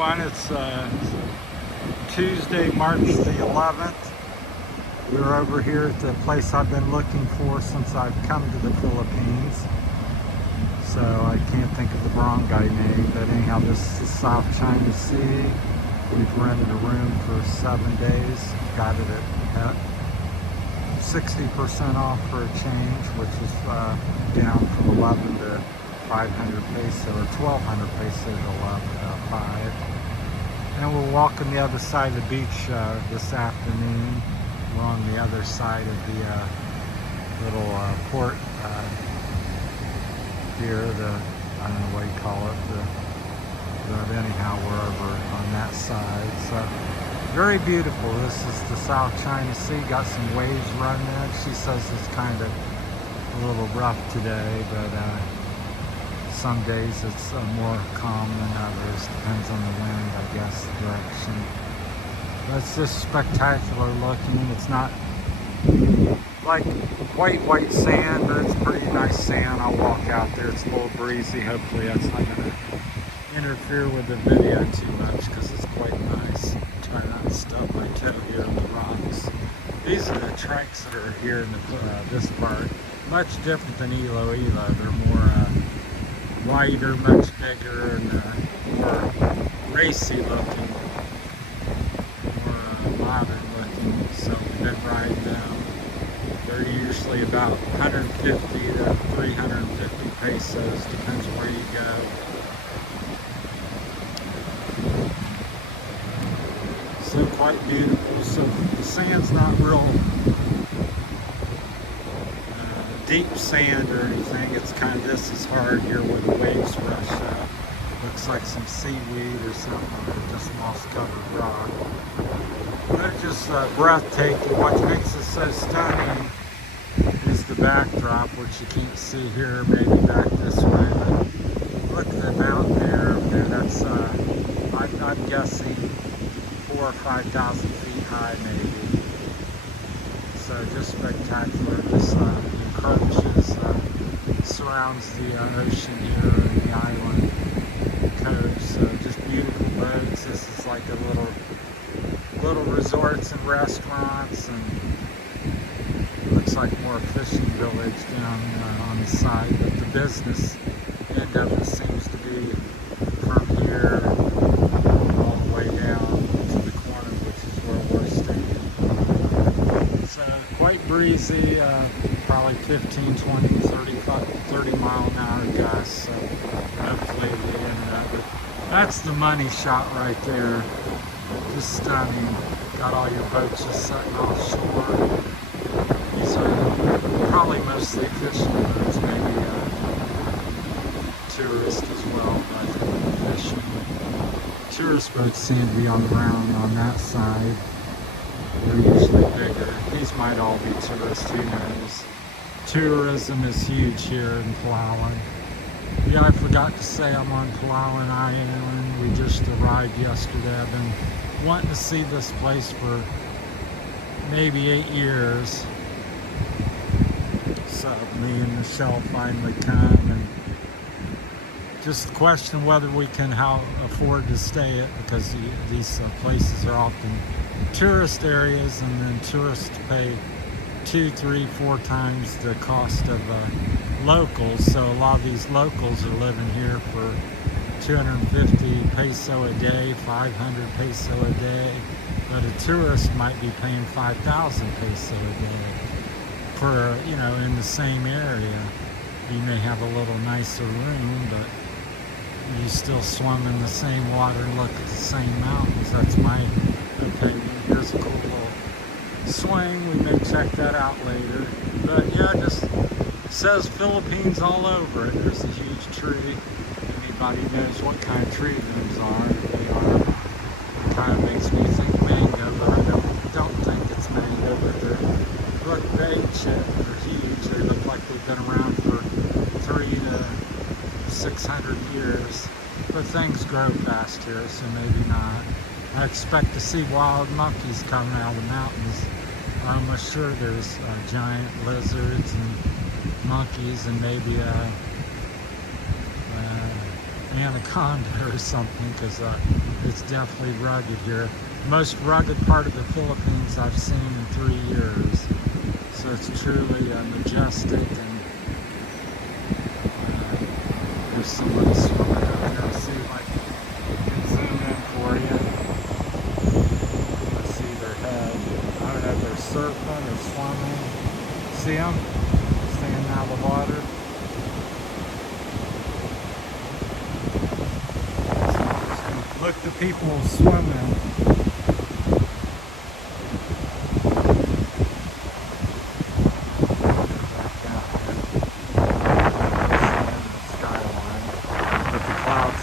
everyone. It's Tuesday, March the 11th. We're over here at the place I've been looking for since I've come to the Philippines. So I can't think of the barangay name, but anyhow, this is South China Sea. We've rented a room for 7 days. Got it at 60% off for a change, which is down from 11 to 500 peso or 1200 peso to 5. And we're walking the other side of the beach this afternoon. We're on the other side of the little port here. I don't know what you call it. But anyhow, we're over on that side. So very beautiful. This is the South China Sea. Got some waves running in it. She says it's kind of a little rough today, but some days it's more calm than others. Depends on the wind, I guess, the direction. But it's just spectacular looking. It's not like white sand, but it's pretty nice sand. I'll walk out there. It's a little breezy. Hopefully that's not going to interfere with the video too much because it's quite nice. Try not to stub my toe here on the rocks. These are the tracks that are here in this part. Much different than Iloilo. They're more wider, much bigger, and more racy looking, more modern looking. So we've been riding them. They're usually about 150 to 350 pesos, depends where you go. So quite beautiful. So the sand's not real deep sand or anything. It's kind of, this is hard here where the waves rush up. Looks like some seaweed or something, or just moss covered rock. They're just breathtaking. What makes it so stunning is the backdrop, which you can't see here, maybe back this way. But look at the mountain there. Okay, that's I'm guessing 4,000 or 5,000 feet high, maybe. So just spectacular. This encroaches, surrounds the ocean here and the island coast. So just beautiful boats. This is like a little resorts and restaurants, and looks like more fishing village down on the side. But the business end of it seems to be from here all the way down to the corner, which is where we're staying. So quite breezy, probably 15, 20, 30 mile an hour gusts. So hopefully we end up. But that's the money shot right there. Just stunning. Got all your boats just sitting offshore. These are probably mostly fishing boats, maybe tourists as well, but fishing. Tourist boats seem to be on the ground on that side. They're usually bigger. These might all be tourists, who knows. Tourism is huge here in Plawan. Yeah, I forgot to say I'm on Plawan Island. We just arrived yesterday. I've been wanting to see this place for maybe 8 years. So me and Michelle finally come, and just question whether we can afford to stay it, because these places are often tourist areas, and then tourists pay 2, 3, 4 times the cost of locals. So a lot of these locals are living here for 250 peso a day, 500 peso a day, but a tourist might be paying 5,000 peso a day for, in the same area. You may have a little nicer room, but you still swim in the same water and look at the same mountains. That's my opinion. Here's a cool little swing. We may check that out later. But yeah, just says Philippines all over it. There's a huge tree. Anybody knows what kind of tree those are? They are. It kind of makes me think mango, but I don't think it's mango. But they look big, they're huge. They look like they've been around for 300 to 600 years. But things grow fast here, so maybe not. I expect to see wild monkeys coming out of the mountains. I'm almost sure there's giant lizards and monkeys, and maybe anaconda or something, because it's definitely rugged here. Most rugged part of the Philippines I've seen in 3 years. So it's truly majestic, and there's somebody swimming over there. I'll see if I can zoom in for you. I see their head. I don't know if they're surfing or swimming. See them? Standing out of the water. Look, the people swimming.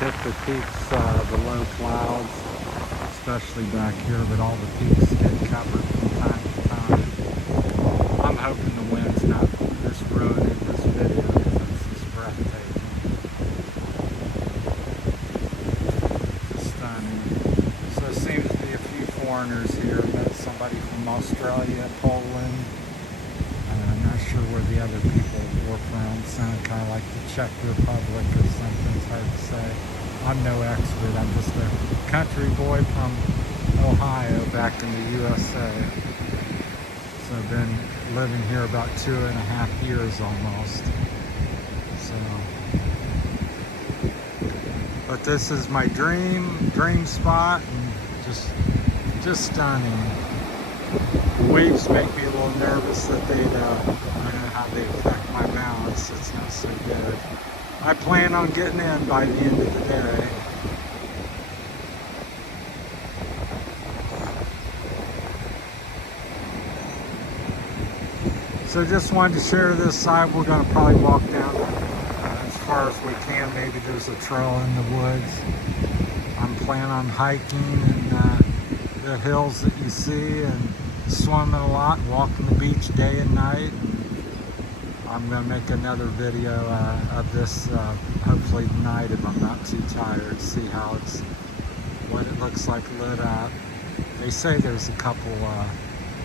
Hit the peaks, the low clouds, especially back here, but all the peaks get covered from time to time. I'm hoping the wind's not just ruining this video, because it's just breathtaking. Stunning. So there seems to be a few foreigners here. Met somebody from Australia, Poland. I'm not sure where the other people were from. Sound kind of like the Czech Republic or something. It's hard to say. I'm no expert. I'm just a country boy from Ohio back in the USA. So I've been living here about 2.5 years almost. So, but this is my dream spot, and just stunning. The waves make me a little nervous that I don't know how they affect my balance. It's not so good. I plan on getting in by the end of the day. So just wanted to share this side. We're going to probably walk down as far as we can. Maybe there's a trail in the woods. I'm planning on hiking in the hills that you see, and swimming a lot, walking the beach day and night. I'm going to make another video of this hopefully tonight if I'm not too tired, see what it looks like lit up. They say there's a couple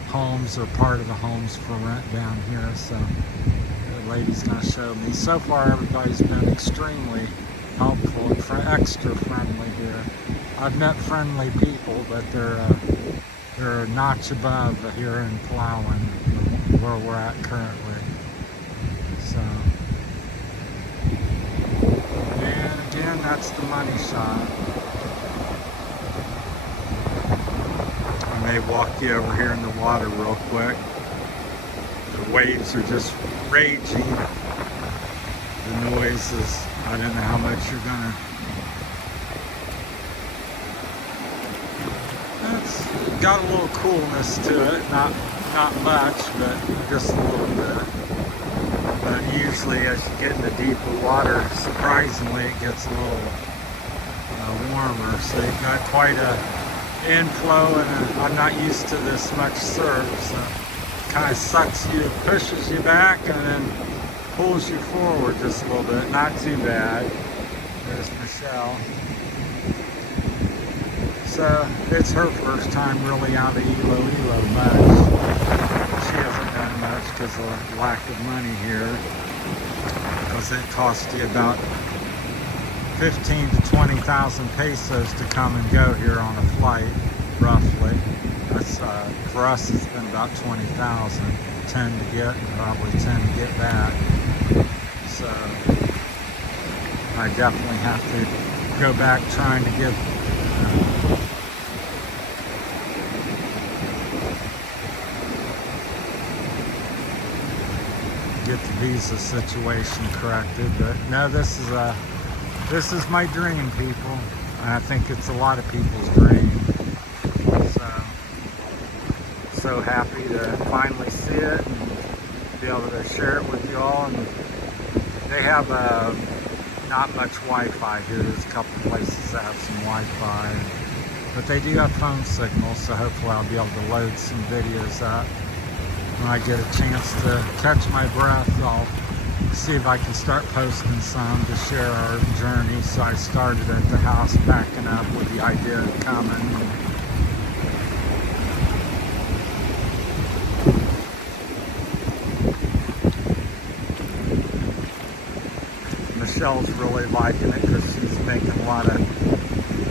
homes or part of the homes for rent down here, so the lady's going to show me. So far everybody's been extremely helpful and extra friendly here. I've met friendly people, but they're a notch above here in Plawan, where we're at currently. So, and again, that's the money shot. I may walk you over here in the water real quick. The waves are just raging. The noise is, I don't know how much you're gonna. It's got a little coolness to it, not much, but just a little bit. But usually as you get into deeper water, surprisingly it gets a little warmer. So you've got quite a inflow, and I'm not used to this much surf, so it kind of sucks you, pushes you back, and then pulls you forward just a little bit. Not too bad. There's Michelle. So it's her first time really out of Ilo much. She hasn't done much because of the lack of money here, because it costs you about 15 to 20,000 pesos to come and go here on a flight, roughly. That's for us it's been about 20,000, 10 to get and probably 10 to get back. So I definitely have to go back trying to get the visa situation corrected. But no, this is my dream, people. And I think it's a lot of people's dream. So happy to finally see it and be able to share it with you all. And they have not much Wi-Fi here. There's a couple places that have some Wi-Fi, but they do have phone signals, so hopefully I'll be able to load some videos up. When I get a chance to catch my breath, I'll see if I can start posting some to share our journey. So I started at the house packing up with the idea of coming. Michelle's really liking it because she's making a lot of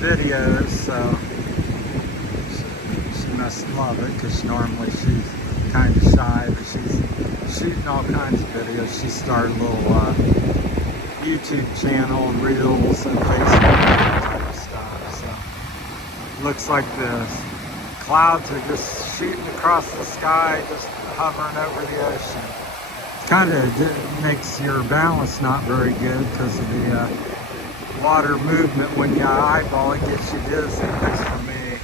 videos, so she must love it because normally she's kind of shy, but she's shooting all kinds of videos. She started a little YouTube channel, reels, and Facebook type of stuff. So looks like the clouds are just shooting across the sky, just hovering over the ocean. Kind of makes your balance not very good because of the water movement. When you eyeball it, gets you dizzy. That's for me.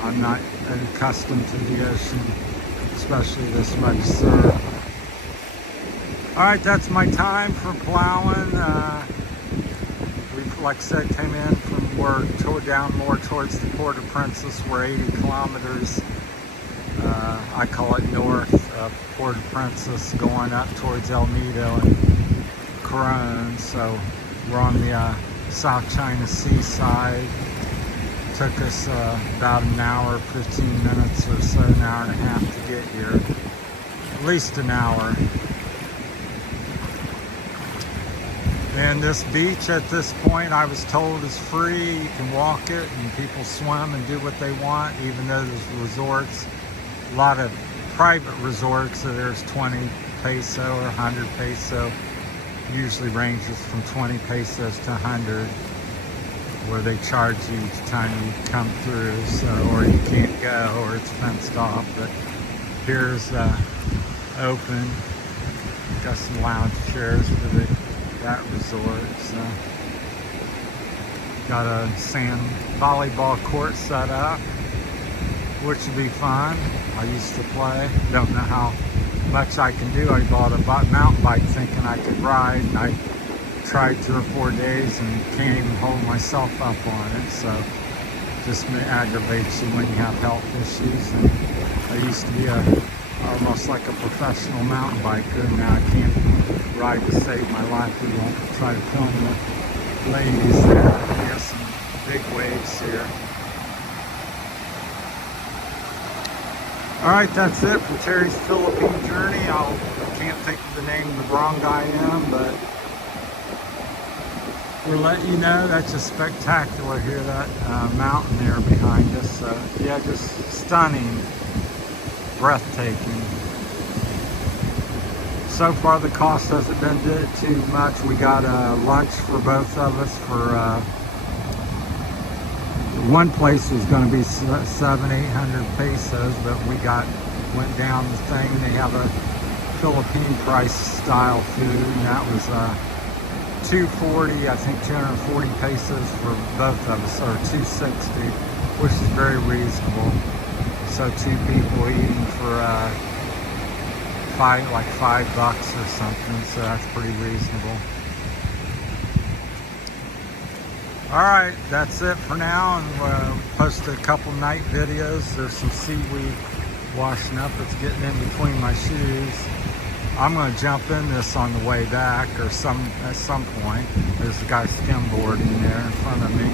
I'm not accustomed to the ocean, especially this much surf. Alright, that's my time for Plawan. We, like I said, came in from down more towards the Port of Princesa. We're 80 kilometers, I call it north of Port of Princesa, going up towards El Nido and Coron. So we're on the South China Sea side. Took us about an hour, 15 minutes or so, an hour and a half to get here. At least an hour. And this beach at this point, I was told, is free. You can walk it and people swim and do what they want, even though there's resorts, a lot of private resorts, so there's 20 peso or 100 peso. Usually ranges from 20 pesos to 100, where they charge you each time you come through, so, or you can't go, or it's fenced off. But here's open. Got some lounge chairs for that resort. So got a sand volleyball court set up, which would be fun. I used to play. Don't know how much I can do. I bought a mountain bike thinking I could ride, and I tried 3 or 4 days and can't even hold myself up on it. So just aggravates you when you have health issues. And I used to be almost like a professional mountain biker, and now I can't ride to save my life. We won't try to film the ladies there. There's some big waves here. Alright, that's it for Terry's Philippine journey. I can't think of the name of the barangay I am, but we'll let you know. That's just spectacular here, that mountain there behind us. So yeah, just stunning, breathtaking. So far the cost hasn't been too much. We got lunch for both of us for one place was going to be 700-800 pesos, but we went down the thing. They have a Philippine price style food, and that was 240, I think 240 pesos for both of us, or 260, which is very reasonable. So 2 people eating for like $5 or something, so that's pretty reasonable. Alright, that's it for now, and we'll post a couple night videos. There's some seaweed washing up. It's getting in between my shoes. I'm going to jump in this on the way back, or at some point. There's a guy skimboarding there in front of me.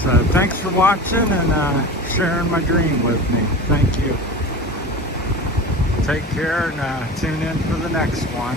So thanks for watching and sharing my dream with me. Thank you. Take care, and tune in for the next one.